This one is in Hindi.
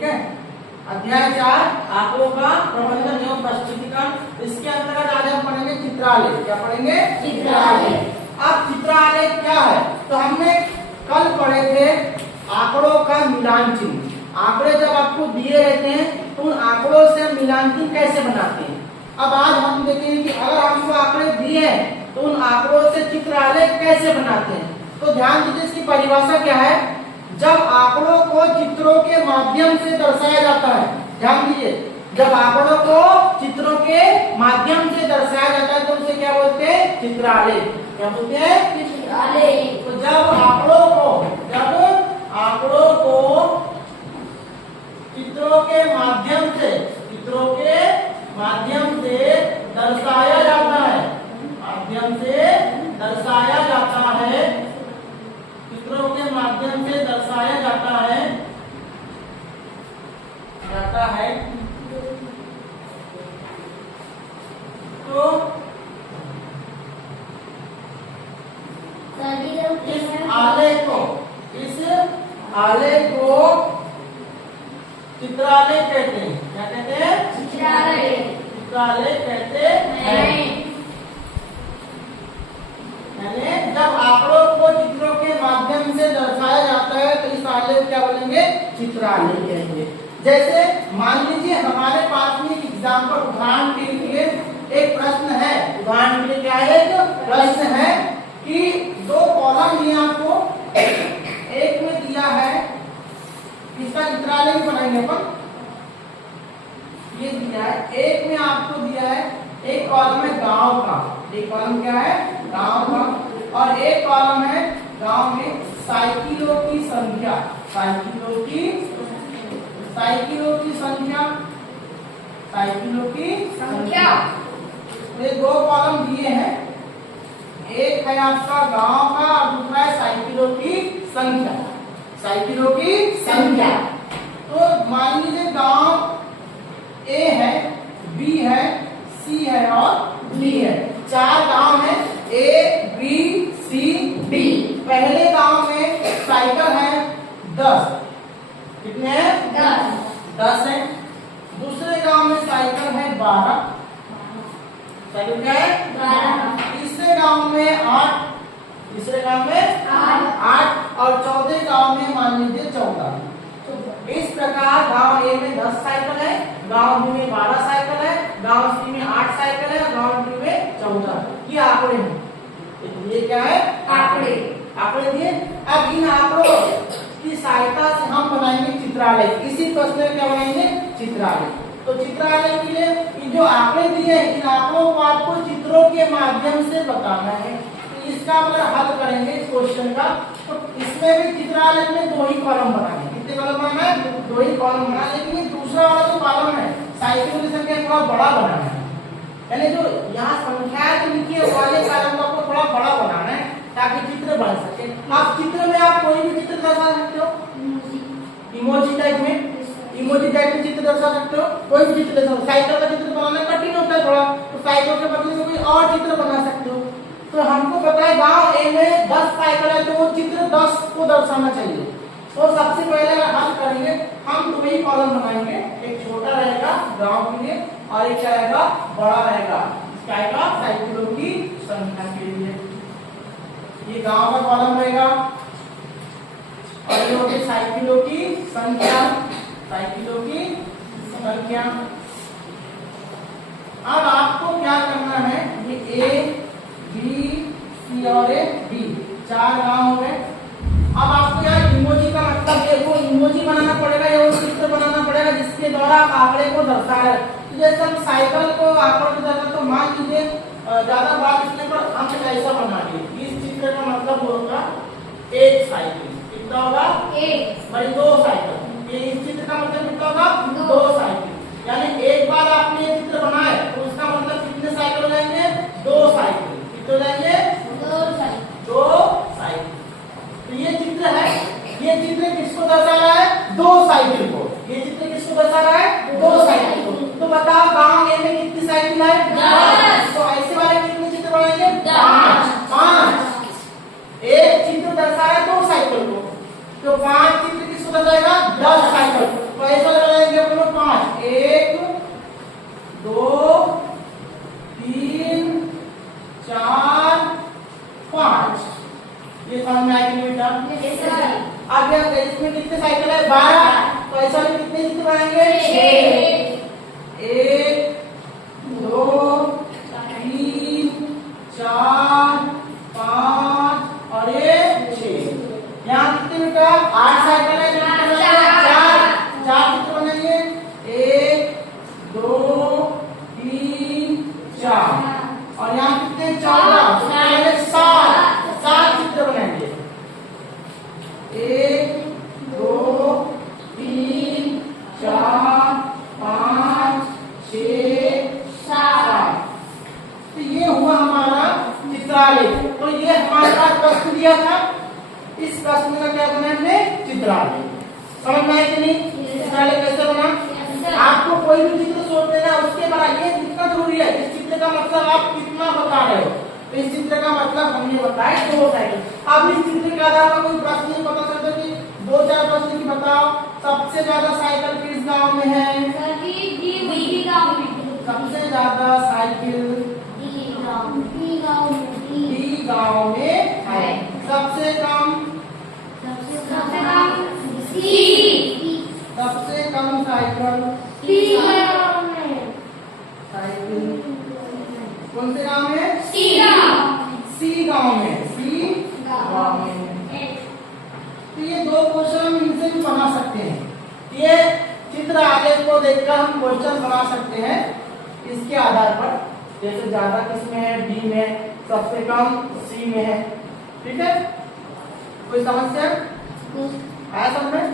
ठीक है। अध्याय 4 आंकड़ों का प्रबंधन एवं प्रस्तुतिकरण। इसके अंतर्गत आज हम पढ़ेंगे चित्रालय। क्या पढ़ेंगे? चित्रालय। अब चित्रालय क्या है? तो हमने कल पढ़े थे आंकड़ों का मिलान चिन्ह। आंकड़े जब आपको दिए रहते हैं तो उन आंकड़ों से मिलान चिन्ह कैसे बनाते हैं। अब आज हम देखेंगे कि अगर हमको आंकड़े दिए हैं तो उन आंकड़ों से चित्रालय कैसे बनाते हैं। तो ध्यान दीजिए, इसकी परिभाषा क्या है। जब आंकड़ों को चित्रों के माध्यम से दर्शाया जाता है, ध्यान दीजिए, जब आंकड़ों को चित्रों के माध्यम से दर्शाया जाता है तो उसे क्या बोलते हैं? चित्रालय। क्या बोलते हैं? चित्रालय। तो जब आंकड़ों को चित्रों के माध्यम से दर्शाया जाता है, चित्रों के माध्यम से दर्शाया जाता है तो इस आलेख को चित्रालय कहते हैं। क्या कहते हैं? चित्रालय कहते हैं। यानी जब आंकड़ों को चित्रों के माध्यम से दर्शाया जाता है तो इस आलेख क्या बोलेंगे? चित्रालय कहेंगे। जैसे मान लीजिए हमारे पास में एग्जाम्पल, उदाहरण के लिए एक प्रश्न है। उदाहरण के लिए क्या है? एक प्रश्न है कि दो कॉलम दिए आपको, एक में दिया है, इसका चित्रालय बनाएंगे अपन। ये दिया है, एक में आपको दिया है, एक कॉलम है गांव का, एक कॉलम क्या है? गांव का, और एक कॉलम है गांव में साइकिलों की संख्या, ये दो कॉलम दिए हैं, एक है आपका गांव का और दूसरा है साइकिलों की संख्या। तो मान लीजिए गांव ए है, बी है, सी है और डी है। 4 गांव है, ए बी सी डी। पहले गांव में साइकिल है 10। कितने हैं? 10 है। दूसरे गांव में साइकिल है 12। साइकिल क्या है? 12। तीसरे गांव में 8 और चौथे गांव में मान लीजिए 14। इस प्रकार गांव ए में 10 साइकिल है, गांव बी में 12 साइकिल है, गांव सी में 8 साइकिल है और गांव डी में 14। ये आंकड़े हैं। ये क्या है? आंकड़े दिए। अब इन आंकड़ों की सहायता से हम बनाएंगे चित्रालय। इसी प्रश्न में क्या बनाएंगे? चित्रालय। तो चित्रालय के लिए जो आंकड़े दिए हैं, इन आंकड़ों को आपको चित्रों के माध्यम से बताना है। इसका अगर हल करेंगे इस क्वेश्चन का, तो इसमें भी चित्रालय में 2 ही कॉलम बनाएंगे। कितने कॉलम बनाना है? 2 ही कॉलम बनाना। लेकिन ये दूसरा वाला जो कॉलम है साइकिल की संख्या थोड़ा बड़ा बनाना है। यानी जो यहाँ संख्या जो लिखी है वाले कॉलम को आपको थोड़ा बड़ा बनाना है ताकि चित्र बन सके। आप चित्र में आप कोई भी चित्र दर्शा सकते हो, इमोजी टाइप में चित्र दर्शा सकते हो, कोई भी चित्र दर्शा। साइकिल का चित्र बनाना कठिन होता है थोड़ा, तो साइकिल के बदले से कोई और चित्र बना सकते हो। तो हमको पता है गांव ए में 10 साइकिल है तो वो चित्र 10 को दर्शाना चाहिए। तो सबसे पहले हल करेंगे हम 2 ही कॉलम बनाएंगे। एक छोटा रहेगा गांव के लिए और एक क्या रहेगा? बड़ा रहेगा, इसका आएगा साइकिलों की संख्या के लिए। ये गांव का कॉलम रहेगा और ये होगी साइकिलों की संख्या। अब आपको क्या करना है? ये ए बी सी और डी 4 गांव हो गए। अब आपको यहाँ इमोजी का मतलब है, वो इमोजी बनाना पड़ेगा या वो चित्र बनाना पड़ेगा जिसके द्वारा आप आंकड़े को दर्शाया। जैसे हम साइकिल को आंकड़े को दर्शाते तो मान लीजिए ज्यादा बात इसने पर हम ऐसा बना दिए। इस चित्र का मतलब होगा एक साइकिल। कितना होगा? 1 भाई 2 साइकिल। इस चित्र का मतलब कितना होगा? 2 साइकिल। यानी एक बार आपने ये चित्र बनाया तो उसका मतलब कितने साइकिल हो जाएंगे? 2 साइकिल। कितने हो जाएंगे? 2 साइकिल। तो ये चित्र है, ये चित्र किसको दर्शा रहा है? 2 साइकिल को। ये चित्र किसको दर्शा रहा है? 2 साइकिल को। तो बताओ गांव ए में कितनी साइकिल है? 10। तो ऐसे वाले कितने चित्र बनाएंगे? 5। एक चित्र दर्शा रहा है 2 साइकिल को, तो 5 चित्र किसको दर्शाएगा? 10 साइकिल। तो ऐसा ऐसे वाले कितने चित्र बनाएंगे? 6। 1 2 3 4 5 और ये 6। यहाँ कितने बेटा? 8 साइकिल है। 4 चित्र बनाएंगे। 1 2 3 4 और यहाँ कितने? 14। 7 चित्र बनाएंगे। 1 2 3 4 5 6 7। तो ये हुआ हमारा चित्रालेख। तो ये हमारे पास प्रश्न दिया था, इस प्रश्न का क्या बना हमने? चित्रालेख। समझ में आया कि नहीं? चित्रालेख कैसे बना? आपको कोई भी चित्र सोच लेना, उसके बनाइए कितना जरूरी है। इस चित्र का मतलब आप कितना बता रहे हो। तो इस चित्र का मतलब हमने बताया 2 साइकिल। अब इस चित्र के आधार पर कोई प्रश्न नहीं पता चलता कि 2-4 प्रश्न की बताओ सबसे ज्यादा साइकिल किस गांव में है? सबसे ज्यादा साइकिल डी गांव में है। सबसे कम साइकिल कौन से गांव में? सी गांव में। तो ये 2 क्वेश्चन हम इनसे भी बना सकते हैं। ये चित्र आलेख को देखकर हम क्वेश्चन बना सकते हैं इसके आधार पर। जैसे ज्यादा किसमें है? डी में। सबसे कम सी में है। ठीक है, कोई समस्या आया समझ में?